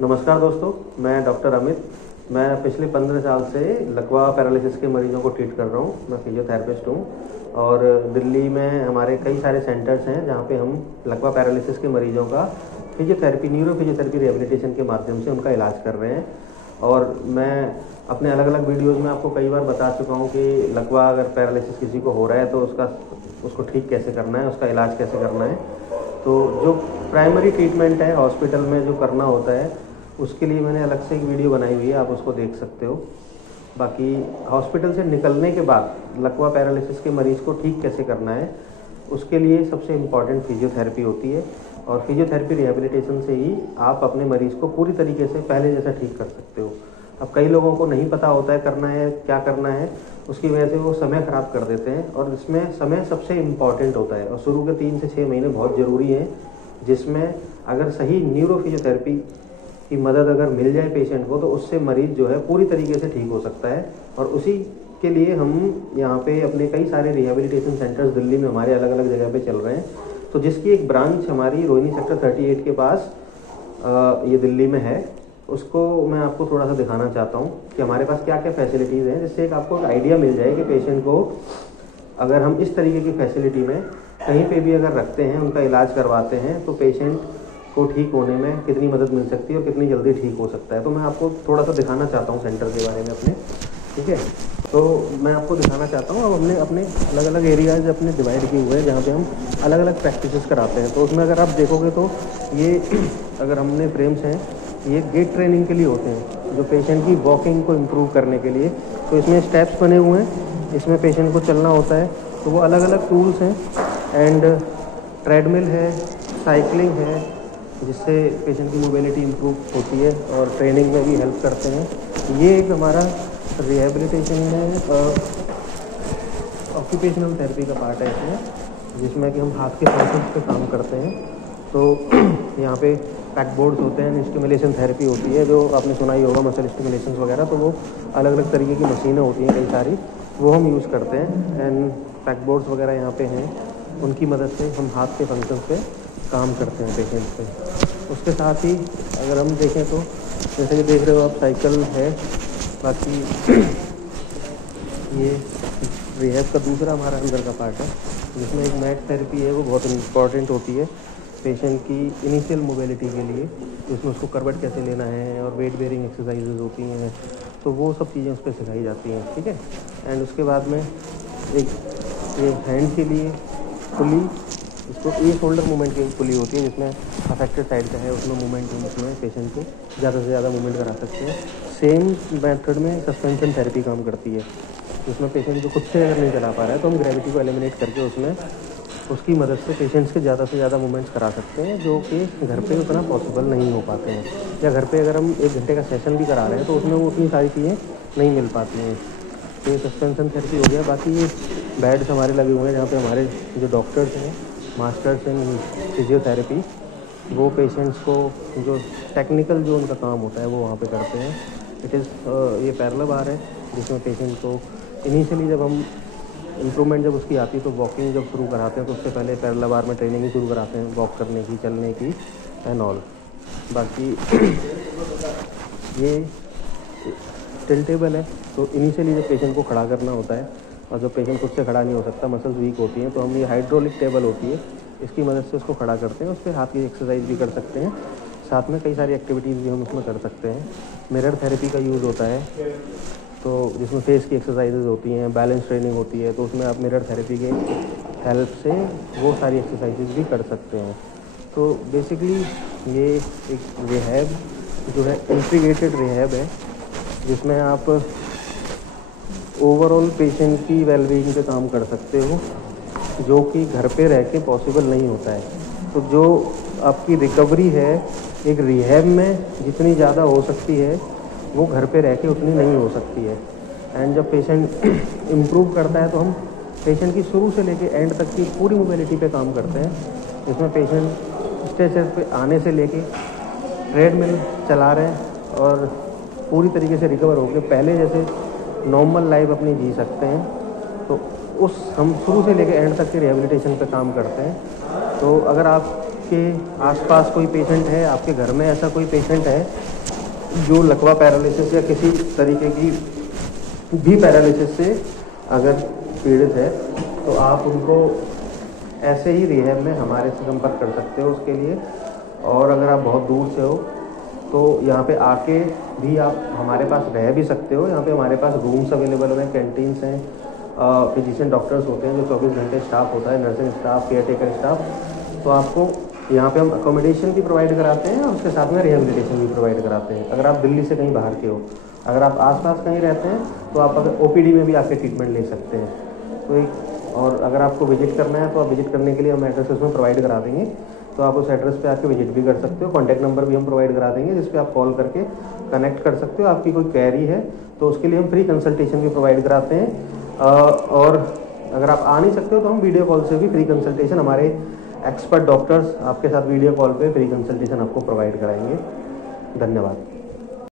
नमस्कार दोस्तों, मैं डॉक्टर अमित। मैं पिछले 15 साल से लकवा पैरालिसिस के मरीजों को ट्रीट कर रहा हूँ। मैं फिजियोथेरेपिस्ट हूँ और दिल्ली में हमारे कई सारे सेंटर्स हैं जहाँ पे हम लकवा पैरालिसिस के मरीजों का फिजियोथेरेपी, न्यूरो फिजियोथेरेपी रिहेबिलिटेशन के माध्यम से उनका इलाज कर रहे हैं। और मैं अपने अलग अलग वीडियोज़ में आपको कई बार बता चुका हूँ कि लकवा अगर पैरालिसिस किसी को हो रहा है तो उसको ठीक कैसे करना है, उसका इलाज कैसे करना है। तो जो प्राइमरी ट्रीटमेंट है हॉस्पिटल में जो करना होता है, उसके लिए मैंने अलग से एक वीडियो बनाई हुई है, आप उसको देख सकते हो। बाकी हॉस्पिटल से निकलने के बाद लकवा पैरालिसिस के मरीज़ को ठीक कैसे करना है, उसके लिए सबसे इम्पॉर्टेंट फिजियोथेरेपी होती है। और फिजियोथेरेपी रिहेबिलिटेशन से ही आप अपने मरीज़ को पूरी तरीके से पहले जैसा ठीक कर सकते हो। अब कई लोगों को नहीं पता होता है करना है क्या करना है, उसकी वजह से वो समय ख़राब कर देते हैं। और इसमें समय सबसे इम्पॉर्टेंट होता है और शुरू के 3 से 6 महीने बहुत ज़रूरी हैं, जिसमें अगर सही न्यूरो फिजियोथेरेपी की मदद अगर मिल जाए पेशेंट को तो उससे मरीज़ जो है पूरी तरीके से ठीक हो सकता है। और उसी के लिए हम यहाँ पे अपने कई सारे रिहेबिलिटेशन सेंटर्स दिल्ली में हमारे अलग अलग जगह पे चल रहे हैं। तो जिसकी एक ब्रांच हमारी रोहिणी सेक्टर 38 के पास ये दिल्ली में है, उसको मैं आपको थोड़ा सा दिखाना चाहता हूँ कि हमारे पास क्या क्या फैसिलिटीज़ हैं, जिससे एक आपको एक आइडिया मिल जाए कि पेशेंट को अगर हम इस तरीके की फैसिलिटी में कहीं पे भी अगर रखते हैं, उनका इलाज करवाते हैं, तो पेशेंट को ठीक होने में कितनी मदद मिल सकती है और कितनी जल्दी ठीक हो सकता है। तो मैं आपको थोड़ा सा दिखाना चाहता हूँ सेंटर के बारे में अपने, ठीक है। तो मैं आपको दिखाना चाहता हूँ, अब हमने अपने अलग अलग एरियाज अपने डिवाइड किए हुए हैं जहाँ पे हम अलग अलग प्रैक्टिसेस कराते हैं। तो उसमें अगर आप देखोगे तो ये अगर हमने फ्रेम्स हैं, ये गेट ट्रेनिंग के लिए होते हैं, जो पेशेंट की वॉकिंग को इम्प्रूव करने के लिए। तो इसमें स्टेप्स बने हुए हैं, इसमें पेशेंट को चलना होता है। तो वो अलग अलग टूल्स हैं एंड ट्रेडमिल है, साइकिलिंग है, जिससे पेशेंट की मोबिलिटी इम्प्रूव होती है और ट्रेनिंग में भी हेल्प करते हैं। ये एक हमारा रिहेबिलिटेशन में ऑक्यूपेशनल थेरेपी का पार्ट है इसमें, जिसमें कि हम हाथ के फंक्शंस पे काम करते हैं। तो यहाँ पे पैक बोर्ड्स होते हैं, स्टिमुलेशन थेरेपी होती है, जो आपने सुना ही होगा, मसल स्टिमुलेशन वगैरह। तो वो अलग अलग तरीके की मशीनें होती हैं कई सारी, वो हम यूज़ करते हैं। एंड पैक बोर्ड्स वगैरह यहाँ पे हैं, उनकी मदद से हम हाथ के फंक्शंस पे काम करते हैं पेशेंट पे। उसके साथ ही अगर हम देखें तो जैसे कि देख रहे हो आप, साइकिल है। बाकी ये रिहैब का दूसरा हमारा अंदर का पार्ट है, जिसमें एक मैट थेरेपी है, वो बहुत इम्पॉर्टेंट होती है पेशेंट की इनिशियल मोबिलिटी के लिए। उसमें उसको करवट कैसे लेना है और वेट बेयरिंग एक्सरसाइजेज होती हैं, तो वो सब चीज़ें उस पर सिखाई जाती हैं, ठीक है। एंड उसके बाद में एक ये हैंड के लिए पुली, इसको ए शोल्डर मूवमेंट की पुली होती है, जिसमें अफेक्टेड साइड का है, उसमें मूवमेंट उसमें पेशेंट को ज़्यादा से ज़्यादा मूवमेंट करा सकते हैं। सेम मेथड में सस्पेंशन थेरेपी काम करती है, जिसमें पेशेंट जो खुद से अगर नहीं चला पा रहा है तो हम ग्रेविटी को एलिमिनेट करके उसमें उसकी मदद से पेशेंट्स के ज़्यादा से ज़्यादा मूवमेंट्स करा सकते हैं, जो कि घर पे उतना पॉसिबल नहीं हो पाते हैं। या घर पे अगर हम 1 घंटे का सेशन भी करा रहे हैं तो उसमें वो उतनी सारी चीज़ें नहीं मिल पाती हैं। तो ये सस्पेंशन थेरेपी हो गया। बाकी ये बेड्स हमारे लगे हुए हैं जहाँ पे हमारे जो डॉक्टर्स हैं, मास्टर्स इन फिजियोथेरेपी, वो पेशेंट्स को जो टेक्निकल जो उनका काम होता है वो वहाँ पे करते हैं। ये पैरेलल बार है, जिसमें पेशेंट को इनिशियली जब हम इम्प्रूवमेंट जब उसकी आती है तो वॉकिंग जब शुरू कराते हैं तो उससे पहले पैरेलल बार में ट्रेनिंग ही शुरू कराते हैं, वॉक करने की, चलने की एंड ऑल। बाकी ये टिल्टेबल है, तो इनिशियली जब पेशेंट को खड़ा करना होता है और जब पेशेंट खुद से खड़ा नहीं हो सकता, मसल्स वीक होती हैं, तो हम ये हाइड्रोलिक टेबल होती है, इसकी मदद से उसको खड़ा करते हैं। उस पर हाथ की एक्सरसाइज भी कर सकते हैं, साथ में कई सारी एक्टिविटीज़ भी हम उसमें कर सकते हैं। मिरर थेरेपी का यूज़ होता है, तो जिसमें फेस की एक्सरसाइजेज होती हैं, बैलेंस ट्रेनिंग होती है, तो उसमें आप मिरर थेरेपी के हेल्प से वो सारी एक्सरसाइजेज भी कर सकते हैं। तो बेसिकली ये एक रिहैब जो है इंटीग्रेटेड रिहैब है, जिसमें आप ओवरऑल पेशेंट की वेलबीइंग पे काम कर सकते हो, जो कि घर पे रह के पॉसिबल नहीं होता है। तो जो आपकी रिकवरी है एक रिहैब में जितनी ज़्यादा हो सकती है, वो घर पे रह के उतनी नहीं हो सकती है। एंड जब पेशेंट इम्प्रूव करता है तो हम पेशेंट की शुरू से लेके एंड तक की पूरी मोबिलिटी पे काम करते हैं, जिसमें पेशेंट स्ट्रेचर पे आने से लेके ट्रेडमिल चला रहे हैं और पूरी तरीके से रिकवर होकर पहले जैसे नॉर्मल लाइफ अपनी जी सकते हैं। तो हम शुरू से लेकर एंड तक के रिहेबिलिटेशन पे काम करते हैं। तो अगर आपके आसपास कोई पेशेंट है, आपके घर में ऐसा कोई पेशेंट है जो लकवा पैरालिसिस या किसी तरीके की भी पैरालिसिस से अगर पीड़ित है तो आप उनको ऐसे ही रिहैब में हमारे से संपर्क कर सकते हो उसके लिए। और अगर आप बहुत दूर से हो तो यहाँ पे आके भी आप हमारे पास रह भी सकते हो। यहाँ पे हमारे पास रूम्स अवेलेबल हैं, कैंटीन्स हैं, फिजिशियन डॉक्टर्स होते हैं जो 24 घंटे स्टाफ होता है, nursing staff, care taker staff. तो आपको यहाँ पे हम अकोमोडेशन भी प्रोवाइड कराते हैं और उसके साथ में रिहेबिलिटेशन भी प्रोवाइड कराते हैं। अगर आप दिल्ली से कहीं बाहर के हो, अगर आप आसपास कहीं रहते हैं तो आप अगर ओपीडी में भी आके ट्रीटमेंट ले सकते हैं। तो एक और अगर आपको विजिट करना है तो आप विजिट करने के लिए हम एड्रेस उसमें प्रोवाइड करा देंगे, तो आप उस एड्रेस पे आके विजिट भी कर सकते हो। कॉन्टैक्ट नंबर भी हम प्रोवाइड करा देंगे जिस पे आप कॉल करके कनेक्ट कर सकते हो। आपकी कोई क्वेरी है तो उसके लिए हम फ्री कंसल्टेशन भी प्रोवाइड कराते हैं। और अगर आप आ नहीं सकते हो तो हम वीडियो कॉल से भी फ्री कंसल्टेशन, हमारे एक्सपर्ट डॉक्टर्स आपके साथ वीडियो कॉल पे फ्री कंसल्टेशन आपको प्रोवाइड कराएंगे। धन्यवाद।